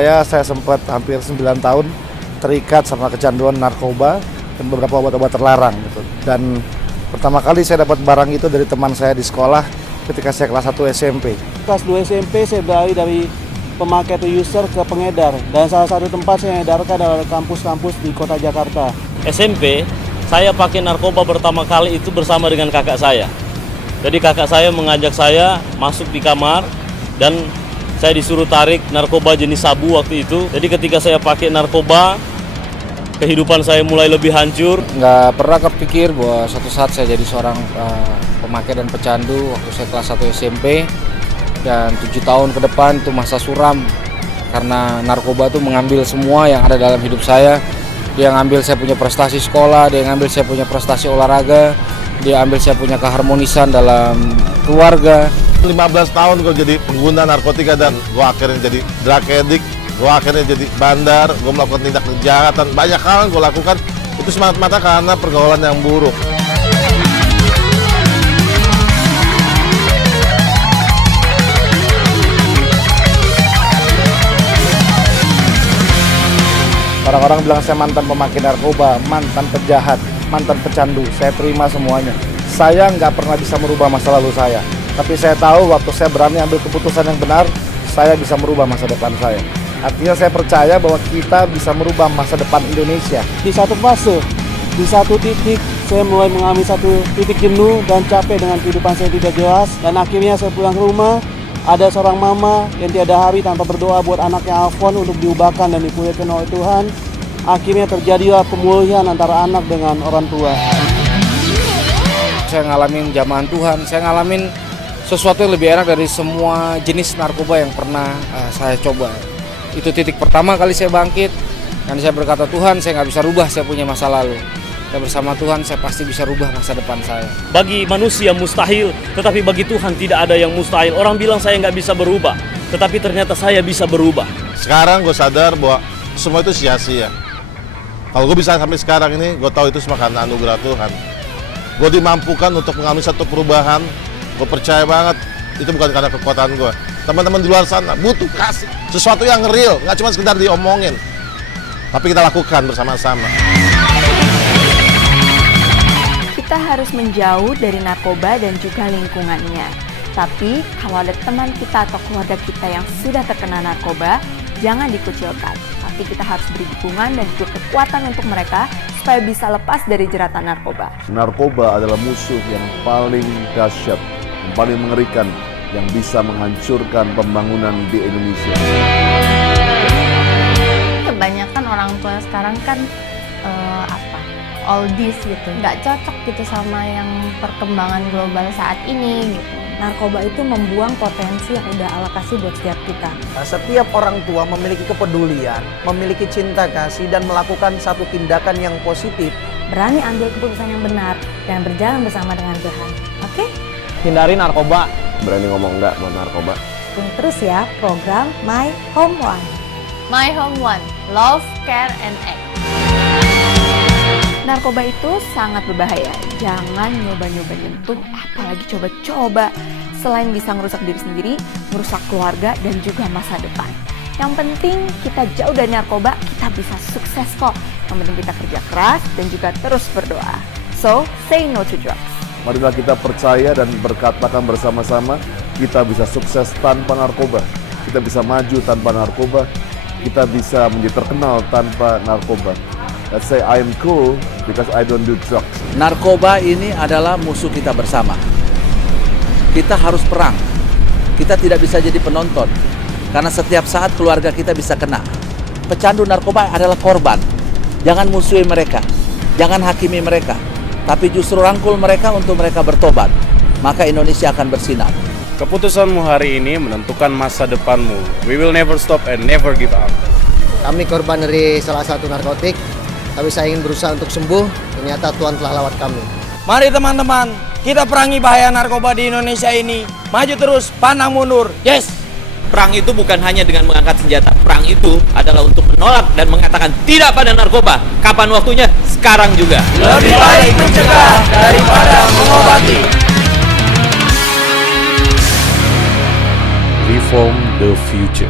saya sempat hampir 9 tahun terikat sama kecanduan narkoba dan beberapa obat-obat terlarang gitu. Dan pertama kali saya dapat barang itu dari teman saya di sekolah ketika saya kelas 1 SMP. Kelas 2 SMP saya beralih dari pemakai atau user ke pengedar, dan salah satu tempat saya edarkan adalah kampus-kampus di kota Jakarta. SMP, saya pakai narkoba pertama kali itu bersama dengan kakak saya. Jadi kakak saya mengajak saya masuk di kamar dan saya disuruh tarik narkoba jenis sabu waktu itu. Jadi ketika saya pakai narkoba, kehidupan saya mulai lebih hancur. Nggak pernah kepikir bahwa suatu saat saya jadi seorang pemakai dan pecandu waktu saya kelas 1 SMP. Dan 7 tahun ke depan itu masa suram karena narkoba itu mengambil semua yang ada dalam hidup saya. Dia ngambil saya punya prestasi sekolah, dia ngambil saya punya prestasi olahraga, dia ambil saya punya keharmonisan dalam keluarga. 15 tahun gue jadi pengguna narkotika dan gue akhirnya jadi drug addict, gue akhirnya jadi bandar, gue melakukan tindak kejahatan, banyak hal yang gue lakukan itu semata-mata karena pergaulan yang buruk. Orang-orang bilang saya mantan pemakai narkoba, mantan penjahat, mantan pecandu. Saya terima semuanya. Saya nggak pernah bisa merubah masa lalu saya. Tapi saya tahu waktu saya berani ambil keputusan yang benar, saya bisa merubah masa depan saya. Artinya saya percaya bahwa kita bisa merubah masa depan Indonesia. Di satu fase, di satu titik, saya mulai mengalami satu titik jenuh dan capek dengan kehidupan saya tidak jelas. Dan akhirnya saya pulang ke rumah, ada seorang mama yang tiada hari tanpa berdoa buat anaknya Alfon untuk diubahkan dan dipulihkan oleh Tuhan. Akhirnya terjadilah pemulihan antara anak dengan orang tua. Saya ngalamin jamahan Tuhan, saya ngalamin sesuatu yang lebih enak dari semua jenis narkoba yang pernah saya coba. Itu titik pertama kali saya bangkit, dan saya berkata, Tuhan, saya nggak bisa rubah saya punya masa lalu. Dan bersama Tuhan saya pasti bisa rubah masa depan saya. Bagi manusia mustahil, tetapi bagi Tuhan tidak ada yang mustahil. Orang bilang saya nggak bisa berubah, tetapi ternyata saya bisa berubah. Sekarang gue sadar bahwa semua itu sia-sia. Kalau gue bisa sampai sekarang ini, gue tahu itu semua karena anugerah Tuhan. Gue dimampukan untuk mengalami satu perubahan. Gue percaya banget itu bukan karena kekuatan gue. Teman-teman di luar sana butuh kasih, sesuatu yang real, nggak cuma sekedar diomongin, tapi kita lakukan bersama-sama. Kita harus menjauh dari narkoba dan juga lingkungannya. Tapi kalau ada teman kita atau keluarga kita yang sudah terkena narkoba, jangan dikucilkan. Tapi kita harus beri dukungan dan juga kekuatan untuk mereka supaya bisa lepas dari jeratan narkoba. Narkoba adalah musuh yang paling dahsyat, yang paling mengerikan, yang bisa menghancurkan pembangunan di Indonesia. Kebanyakan orang tua sekarang kan oldies gitu, nggak cocok gitu sama yang perkembangan global saat ini gitu. Narkoba itu membuang potensi yang udah Allah kasih buat setiap kita. Setiap orang tua memiliki kepedulian, memiliki cinta kasih, dan melakukan satu tindakan yang positif. Berani ambil keputusan yang benar dan berjalan bersama dengan Tuhan. Oke? Hindari narkoba. Berani ngomong enggak buat narkoba. Tunggu terus ya program My Home One. My Home One, Love, Care, and Act. Narkoba itu sangat berbahaya. Jangan nyoba-nyoba nyentuh, apalagi coba-coba. Selain bisa merusak diri sendiri, merusak keluarga, dan juga masa depan. Yang penting kita jauh dari narkoba, kita bisa sukses kok. Yang penting kita kerja keras dan juga terus berdoa. So, say no to drugs. Marilah kita percaya dan berkatakan bersama-sama, kita bisa sukses tanpa narkoba. Kita bisa maju tanpa narkoba. Kita bisa menjadi terkenal tanpa narkoba. Let's say I am cool because I don't do drugs. Narkoba ini adalah musuh kita bersama. Kita harus perang. Kita tidak bisa jadi penonton. Karena setiap saat keluarga kita bisa kena. Pecandu narkoba adalah korban. Jangan musuhi mereka. Jangan hakimi mereka. Tapi justru rangkul mereka untuk mereka bertobat. Maka Indonesia akan bersinar. Keputusanmu hari ini menentukan masa depanmu. We will never stop and never give up. Kami korban dari salah satu narkotik, tapi saya ingin berusaha untuk sembuh. Ternyata Tuhan telah lawat kami. Mari teman-teman, kita perangi bahaya narkoba di Indonesia ini. Maju terus, pantang mundur. Yes! Perang itu bukan hanya dengan mengangkat senjata. Perang itu adalah untuk menolak dan mengatakan tidak pada narkoba. Kapan waktunya? Sekarang juga. Lebih baik mencegah daripada mengobati. Reform the future.